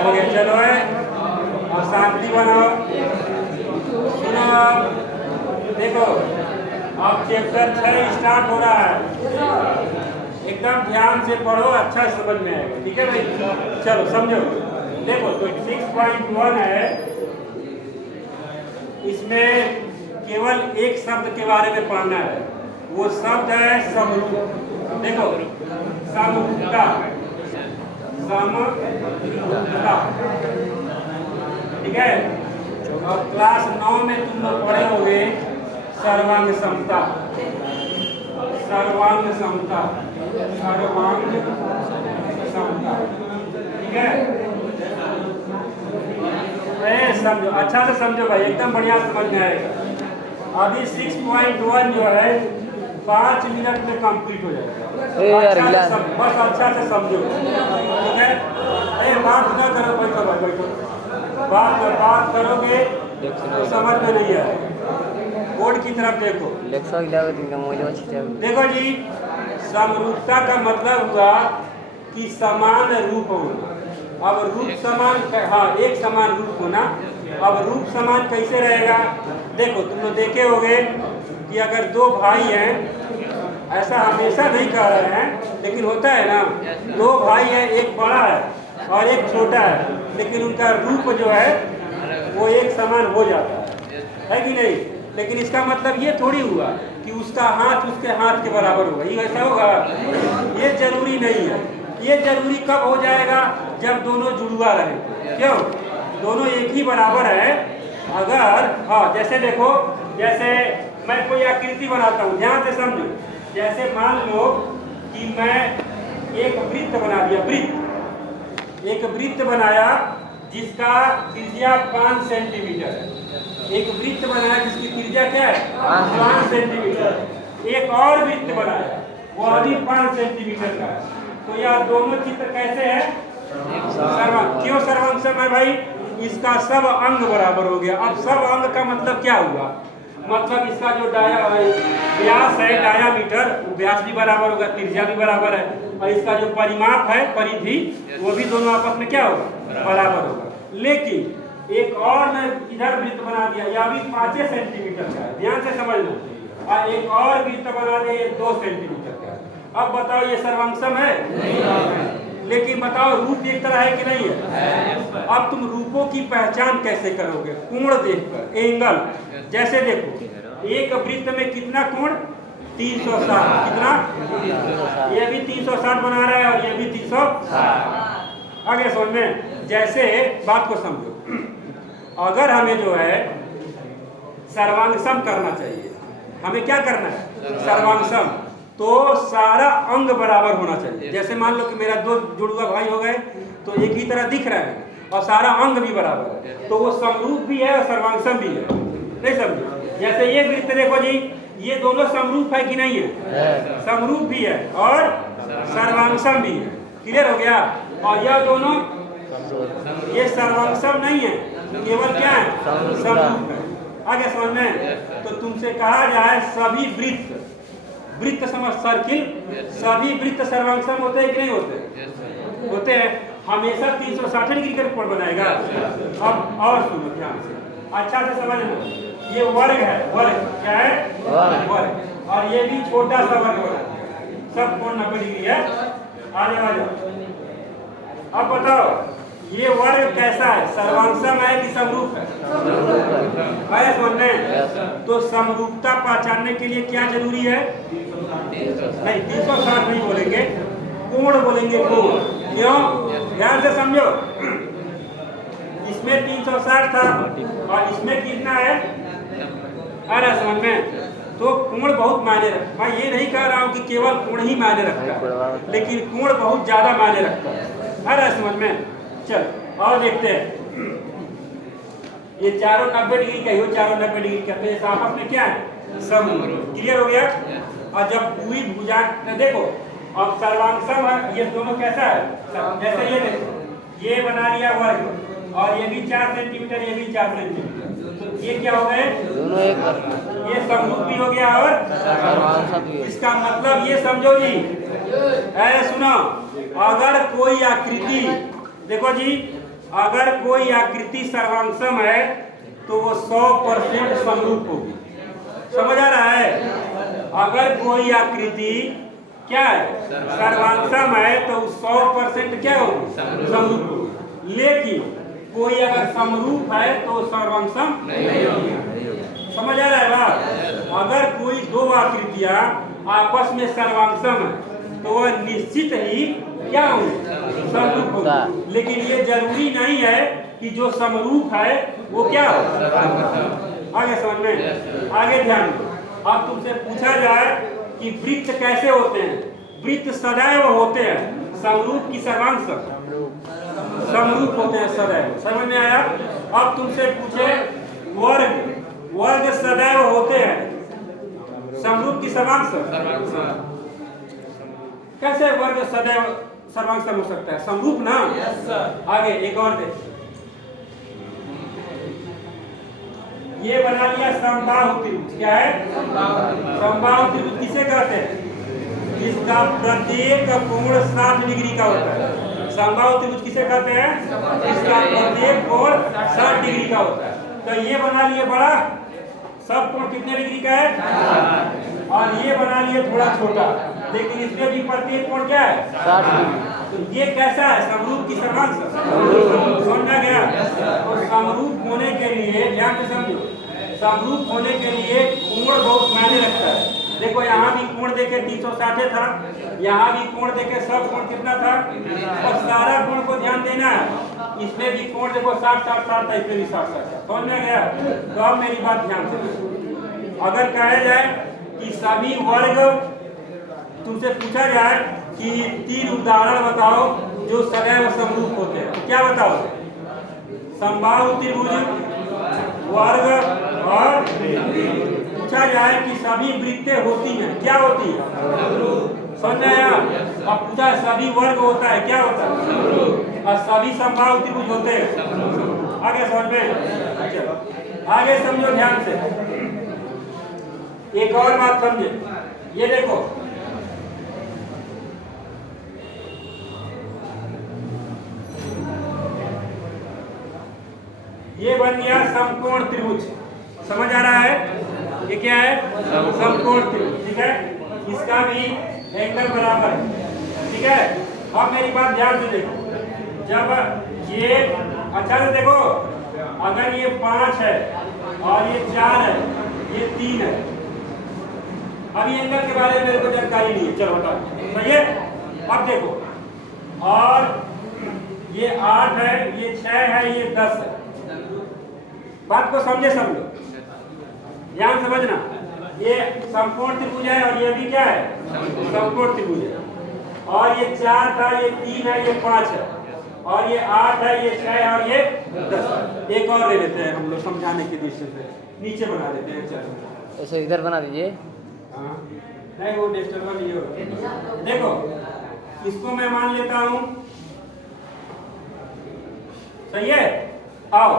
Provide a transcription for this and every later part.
हो गया, चलो है और शांति बनाओ। सुनो देखो, अब चैप्टर 6 स्टार्ट हो रहा है, एकदम ध्यान से पढ़ो, अच्छा समझ में आएगा। ठीक है भाई, चलो समझो। देखो तो 6.1 है, इसमें केवल एक शब्द के बारे में पढ़ना है, वो शब्द है समरूप। देखो समरूपता, समरूपता, ठीक है। और क्लास 9 में तुम लोग पढ़े होंगे सर्वांग समता, सर्वांग समता, सर्वांग समता, ठीक है। समझो, अच्छा से समझो भाई, एकदम बढ़िया समझ में आएगा। अभी 6.1 जो है 5 मिनट में कंप्लीट हो जाएगा। बस अच्छा से समझो, ठीक है। बात ना करो, बैठो भाई बैठो, बात करोगे तो समझ में नहीं आएगा। बोर्ड की तरफ देखो, देखो जी, समरूपता का मतलब हुआ कि समान रूप होना। अब रूप समान, हाँ एक समान रूप होना। अब रूप समान कैसे रहेगा? देखो तुम लोग देखे होंगे कि अगर दो भाई हैं, ऐसा हमेशा नहीं कह रहे हैं लेकिन होता है ना, दो भाई हैं, एक बड़ा है और एक छोटा है, लेकिन उनका रूप जो है वो एक समान हो जाता है कि नहीं? लेकिन इसका मतलब ये थोड़ी हुआ कि उसका हाथ उसके हाथ के बराबर होगा, ये ऐसा होगा? ये जरूरी नहीं है। ये जरूरी कब हो जाएगा? जब दोनों जुड़वा रहे। क्यों? दोनों एक ही बराबर है। अगर हाँ, जैसे देखो, जैसे मैं कोई आकृति बनाता हूँ, ध्यान से समझो। जैसे मान लो कि मैं एक वृत्त बना दिया, वृत्त, एक वृत्त बनाया जिसका त्रिज्या 5 सेंटीमीटर है। एक वृत्त बनाया जिसकी त्रिज्या क्या है? 5 सेंटीमीटर। एक और वृत्त बनाया, वो अभी 5 सेंटीमीटर का है। तो यह दोनों चित्र कैसे है? सर्वांग। क्यों सर्वांग है भाई? इसका सब अंग बराबर हो गया। अब सब अंग का मतलब क्या हुआ? मतलब इसका जो व्यास है, डायामीटर, व्यास भी बराबर होगा, त्रिज्या भी बराबर है, और इसका जो परिमाप है, परिधि, वो भी दोनों आपस में क्या होगा? बराबर होगा। लेकिन एक और मैं इधर वृत्त बना दिया, यह भी 5 सेंटीमीटर का है, ध्यान से समझना। और एक और वृत्त बना दिया, ये 2 सेंटीमीटर का है। अब बताओ ये सर्वांगसम है? लेकिन बताओ रूप एक तरह है कि नहीं है? अब तुम रूपों की पहचान कैसे करोगे? कोण देखकर, एंगल। जैसे देखो, एक वृत्त में कितना कोण? 360। कितना? ये भी 360 बना रहा है और ये भी 360। आगे समझ में? जैसे बात को समझो, अगर हमें जो है सर्वांगसम करना चाहिए, हमें क्या करना है? सर्वांगसम। तो सारा अंग बराबर होना चाहिए। जैसे मान लो कि मेरा 2 जुड़वा भाई हो गए, तो एक ही तरह दिख रहा है और सारा अंग भी बराबर है, तो वो समरूप भी है और सर्वांगसम भी है। नहीं समझे? जैसे ये वृत्त देखो जी, ये दोनों समरूप है कि नहीं है? समरूप भी है और सर्वांगसम भी है। क्लियर हो गया? और यह दोनों, ये सर्वांगसम नहीं है, केवल क्या है? समरूप है। आगे समझ में? तो तुमसे कहा जाए सभी वृत्त, वृत्त समझ, सर्किल, सभी वृत्त सर्वांगसम होते हैं कि नहीं होते? होते हैं। हमेशा 360 डिग्री का कोण बनाएगा। अब और सुनो ध्यान से, अच्छा से समझना। ये वर्ग है, वर्ग क्या है? वर्ग। और ये भी छोटा सा वर्ग बना, सब कोण 90 डिग्री है। आ जाओ। अब बताओ ये वर्ग कैसा है? सर्वांगसम है कि समरूप है? आया समझ में? तो समरूपता पहचानने के लिए क्या जरूरी है? नहीं, 360 नहीं बोलेंगे, कोण बोलेंगे, कोण। क्यों? ध्यान से समझो, इसमें 360 था और इसमें कितना है? अरे समझ में? तो कोण बहुत मायने रखता है। मैं ये नहीं कह रहा हूँ कि केवल कोण ही मायने रखता है, लेकिन कोण बहुत ज्यादा मायने रखता है। अरे समझ में? चल और देखते हैं। ये चारों 90 डिग्री का ही हो, चारों 90 डिग्री का, तो आपस में क्या है? समरूप। क्लियर हो गया? और जब पूरी भुजा देखो, अब सर्वांगसम है, ये दोनों कैसा है? जैसे ये देखो, ये बना लिया वर्ग और ये भी 4 सेंटीमीटर, ये भी 4 सेंटीमीटर, तो ये क्या हो गए? दोनों एक। ये समरूप भी हो गया और इसका मतलब ये समझो जी, सुनो, अगर कोई आकृति, देखो जी, अगर कोई आकृति सर्वांगसम है तो वो 100% समरूप होगी। समझ आ रहा है? अगर कोई आकृति क्या है सर्वांगसम है तो 100% क्या होगी समरूप होगी। लेकिन कोई अगर समरूप है तो सर्वांगसम नहीं होगी। समझ आ रहा है बात? अगर कोई दो आकृतियां आपस में सर्वांगसम है तो वह निश्चित ही क्या होगी समरूप होगी। लेकिन ये जरूरी नहीं है कि जो समरूप है वो क्या हो। आगे समझ में? आगे ध्यान दो। अब तुमसे पूछा जाए कि वृत्त कैसे होते हैं? वृत्त सदैव होते हैं समरूप की सर्वांगसम? समरूप होते हैं सदैव। समझ में आया? अब तुमसे पूछे वर्ग सदैव होते हैं समरूप की सर्वांगसम? कैसे वर्ग सदैव सर्वांगसम हो सकता है? समरूप ना। आगे एक और दे। ये बना लिया समबाहु त्रिभुज। क्या है? समबाहु त्रिभुज किसे कहते हैं? इसका प्रत्येक कोण 60 डिग्री का होता है। समबाहु त्रिभुज किसे कहते हैं? इसका प्रत्येक कोण 60 डिग्री का होता है। तो ये बना लिए बड़ा, सब कोण कितने डिग्री का है? और ये बना लिए थोड़ा छोटा, लेकिन इसमें भी प्रत्येक कोण क्या है 60। तो ये कैसा है? समरूप की सर्वांगसम। समझ में गया? तो समरूप होने के लिए ध्यान से समझो, समरूप होने के लिए कोण बहुत मायने रखता है। देखो यहाँ भी कोण देखे 360 था, यहाँ भी कोण देखे सब कोण कितना था, और सारा कोण को ध्यान देना है। इसमें भी कोण देखो 60 60 60 था, इसमें भी 60 60। समझ में गया? तो अब मेरी बात ध्यान से, अगर कहा जाए कि सभी वर्ग, तुमसे पूछा जाए कि 3 उदाहरण बताओ जो सदैव समरूप होते हैं, तो क्या बताओ? समबाहु त्रिभुज, वर्ग, और पूछा जाए कि सभी वृत्तें होती हैं, क्या होती है? समझ में आया? अब पूछा सभी वर्ग होता है, क्या होता है? और सभी समबाहु त्रिभुज होते हैं। आगे समझ में? चलो आगे समझो ध्यान से। एक और बात समझे, ये देखो, ये बन गया समकोण त्रिभुज। समझ आ रहा है? ये क्या है? समकोण त्रिभुज। ठीक है, इसका भी एंगल बराबर है। ठीक है, अब मेरी बात ध्यान से देखो, जब ये अच्छा से देखो, अगर ये 5 है और ये 4 है, ये 3 है। अभी एंगल के बारे में मेरे को जानकारी नहीं है, चलो बताओ। सही है? अब देखो, और ये 8 है, ये 6 है, ये 10 है। बात को समझे सब लोग, ध्यान समझना। ये समकोण त्रिभुज है और ये भी क्या है? समकोण त्रिभुज है। और ये 4 था, ये 3 है, ये 5 है, और ये 8 है, ये 6 है, और ये 10 है। एक और ले लेते हैं हम लोग समझाने के दृष्टि से, नीचे बना देते हैं। चलो उसे इधर बना दीजिए। हाँ, नहीं वो डिस्टर्बेंस ये हो। देखो इसको मैं मान लेता हूँ, सही है? आओ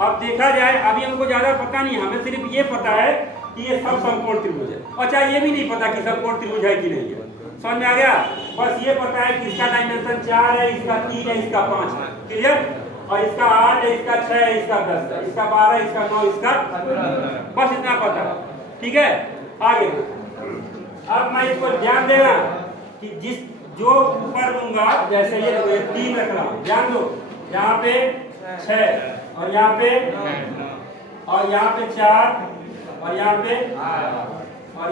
अब देखा जाए, अभी हमको ज्यादा पता नहीं, हमें सिर्फ ये पता है कि ये सब समकोण त्रिभुज है। अच्छा, ये भी नहीं पता कि समकोण त्रिभुज है कि नहीं है। समझ में आ गया? बस ये पता है कि इसका डायमेंशन 4 है, इसका 3 है, इसका 5 है। क्लियर? और इसका 8 है, इसका 6 है, इसका 10 है, इसका 12, इसका 9, इसका, बस इतना पता है। ठीक है, आगे अब मैं इसको ध्यान देना कि जो ऊपर दूंगा, जैसे ये 3 रख रहा हूँ, ध्यान दो, यहाँ पे 6 और यहाँ पे 4 और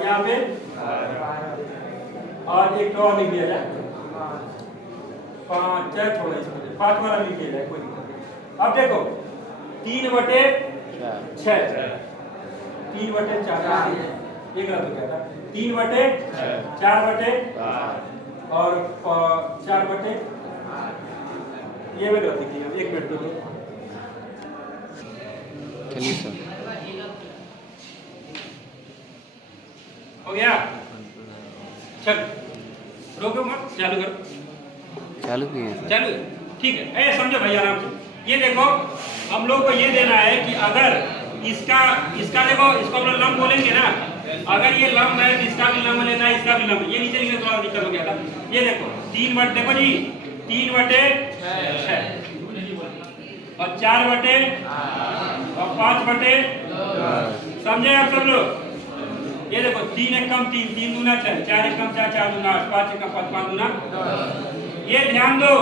यहाँ पे और एक और लिख दिया जाए 5, छोड़ो इसको, 5 वाला लिख दिया जाए, कोई दिक्कत नहीं। अब देखो 3/6, 3/4, एक गलत हो गया था, 3/6, 4/8 और 4/, ये मैं गलत लिखी है। एक मिनट दो, चलिए सर, हो गया? चल रोको मत, चालू करो। चालू किए सर। चालू, ठीक है। ए समझो भाई आराम से, ये देखो हम लोग को ये देना है कि अगर इसका देखो, इसको हम लोग लंब बोलेंगे ना, अगर ये लंब है तो इसका भी लंब लेना है, इसका भी लंब। ये नीचे लिखने थोड़ा दिक्कत हो गया था। ये देखो 3/, देखो जी 3/6, और 4 बटे और 5 बटे। समझे आप सब लोग? ये देखो 3 एक कम 3, 3 दूना 4, 4 एक कम 4, 4 दूना 8, 5 एक कम 5, 5 दूना। ये ध्यान दो,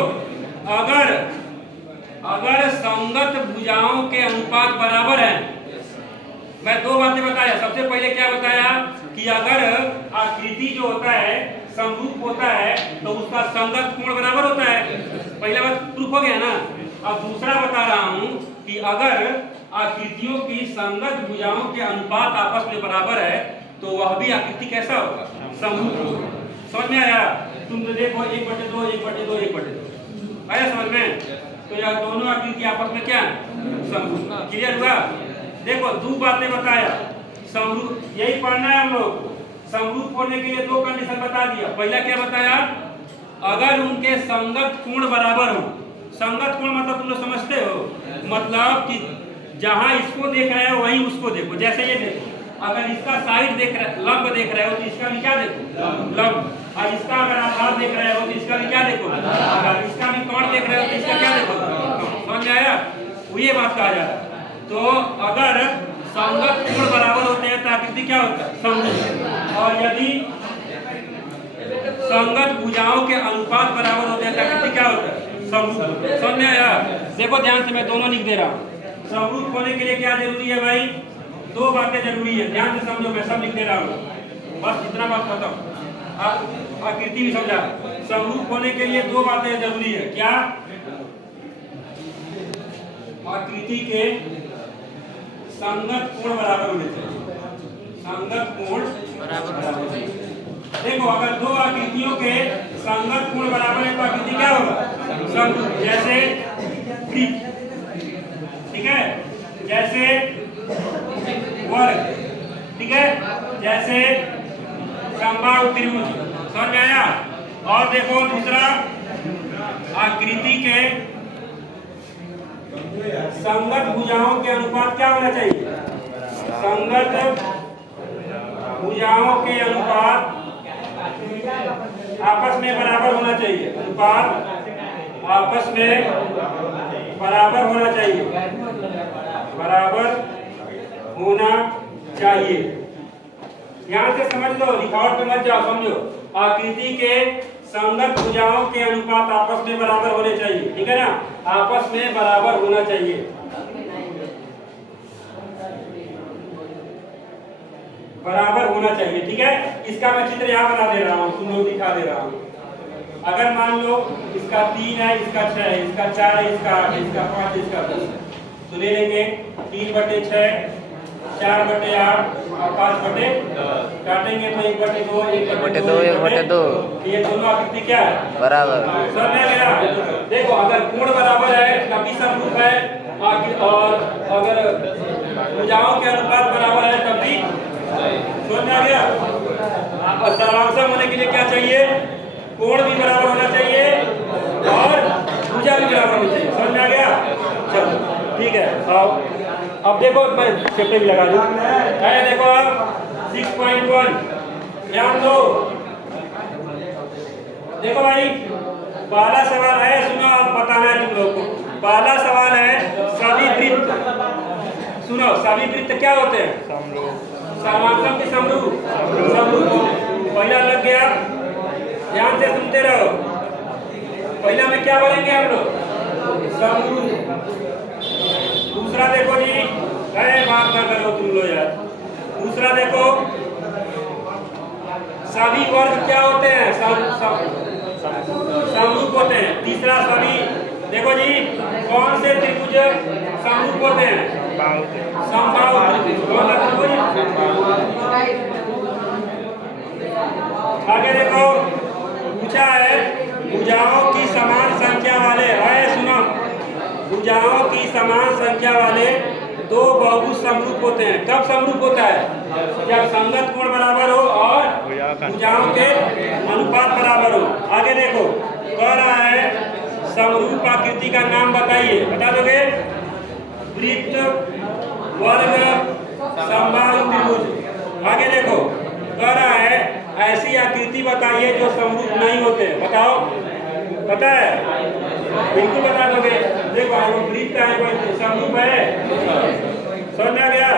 अगर संगत भुजाओं के अनुपात बराबर है, मैं 2 बातें बताया। सबसे पहले क्या बताया कि अगर आकृति जो होता है समरूप होता है तो उसका संगत कोण बराबर होता है। पहला बात प्रूफ हो गया ना। अब दूसरा बता रहा हूं कि अगर आकृतियों की संगत भुजाओं के अनुपात आपस में बराबर है तो वह भी आकृति कैसा होगा? समरूप होगा। समझ में आया? तुम तो देखो 1/2, 1/2, 1/2 आया समझ में? तो यह दोनों आकृति आपस में क्या समरूप। क्लियर हुआ? देखो 2 बातें बताया। समरूप यही पढ़ना है हम लोग को। समरूप होने के लिए 2 कंडीशन बता दिया। पहला क्या बताया? अगर उनके संगत कोण बराबर हो। संगत कोण मतलब तुम लोग समझते हो? मतलब कि जहां इसको देख रहे हो वहीं उसको देखो। जैसे ये देखो, अगर इसका साइड देख रहे लंब देख रहे हो तो इसका भी क्या देखो? लंब। और इसका अगर आधार देख रहे हो तो इसका भी क्या देखो? अगर इसका भी कोण देख रहे हो तो इसका क्या देखो? समझ आया? वो ये बात कहा जा रहा है। तो अगर संगत कोण बराबर होते हैं तो आकृति क्या होता है? समरूप। और यदि संगत भुजाओं के अनुपात बराबर होते हैं तो आकृति क्या होता है? समरूप। समझ में आया? देखो ध्यान से, मैं दोनों लिख दे रहा हूँ। समरूप होने के लिए क्या जरूरी है भाई? 2 बातें जरूरी है। ध्यान से समझो, मैं सब लिख दे रहा हूँ, बस इतना बात बताओ। आप आकृति भी समझा। समरूप होने के लिए 2 बातें जरूरी है। क्या? आकृति के संगत कोण बराबर होने चाहिए। संगत कोण बराबर। देखो अगर 2 आकृतियों के संगत कोण बराबर है तो आकृति क्या होगा? समरूप। जैसे वृत्त, ठीक है, जैसे वर्ग, ठीक है, जैसे समबाहु त्रिभुज। समझ में आया? और देखो दूसरा, आकृति के संगत भुजाओं के अनुपात क्या होना चाहिए? संगत भुजाओं के अनुपात आपस में बराबर होना चाहिए। अनुपात आपस में बराबर होना चाहिए। बराबर होना चाहिए। यहां से समझ लो, लिखावट पे मत जाओ, समझो। आकृति के संगत भुजाओं के अनुपात आपस में बराबर होने चाहिए। ठीक है ना? आपस में बराबर होना चाहिए। बराबर होना चाहिए। ठीक है? इसका मैं चित्र यहाँ बना दे रहा हूँ, तुम लोग दिखा दे रहा हूँ। अगर मान लो इसका 3 है, इसका 6 है, इसका 4 है, इसका 8 है, इसका 5 है, इसका 10 है, तो ले लेंगे 3/6, 4/8 और 5/10। काटेंगे तो 1/2, 1/2, 1/2। ये दोनों आकृति क्या है? बराबर। समझ में गया? देखो अगर कोण बराबर है तभी समरूप है, और अगर भुजाओं के अनुपात बराबर है तब भी। समझ में आ गया? और सारांशम होने के लिए क्या चाहिए? कोण भी बराबर होना चाहिए और भुजा भी बराबर होनी चाहिए। समझ में आ गया? चलो ठीक है। अब देखो, मैं चेप्टे भी लगा दूं। देखो अब 6.1 ध्यान दो। देखो भाई, पहला सवाल है, सुनो, अब बताना है तुम लोग को। पहला सवाल है सभी वृत्त। सुनो, सभी वृत्त क्या होते हैं? समांतर के समरूप। समरूप पहला लग गया, ध्यान से सुनते रहो। पहला में क्या बोलेंगे हम लोग? समरूप। दूसरा देखो जी, अरे बात ना करो तुम लोग यार। दूसरा देखो, सभी वर्ग क्या होते हैं? समरूप होते हैं। तीसरा सभी, देखो जी, कौन से त्रिभुज समरूप होते हैं? समबाहु त्रिभुज। कौन सा त्रिभुज? आगे देखो, पूछा है भुजाओं की समान संख्या वाले, है सुनो, भुजाओं की समान संख्या वाले 2 बहुभुज समरूप होते हैं। कब समरूप होता है? जब संगत कोण बराबर हो और भुजाओं के अनुपात बराबर हो। आगे देखो, कह रहा है समरूप आकृति का नाम बताइए। बता दोगे? वृत्त, वर्ग, समबाहु त्रिभुज। आगे देखो, कह रहा है ऐसी आकृति बताइए जो समरूप नहीं होते। बताओ, पता है? बिल्कुल बता दोगे। देखो वृत्त का है कोई समरूप है, समझ में आ गया।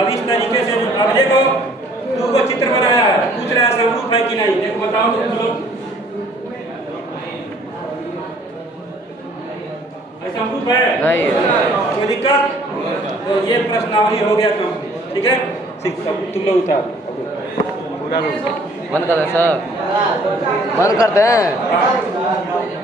अब इस तरीके से अब देखो तू को चित्र बनाया है, पूछ रहा है समरूप है कि नहीं, देखो बताओ तो तुम लोग समरूप है नहीं कोई दिक्कत। तो ये प्रश्नावली हो गया तुम, ठीक है। तुम लोग उतार पूरा बंद कर दें सर, बंद कर दें।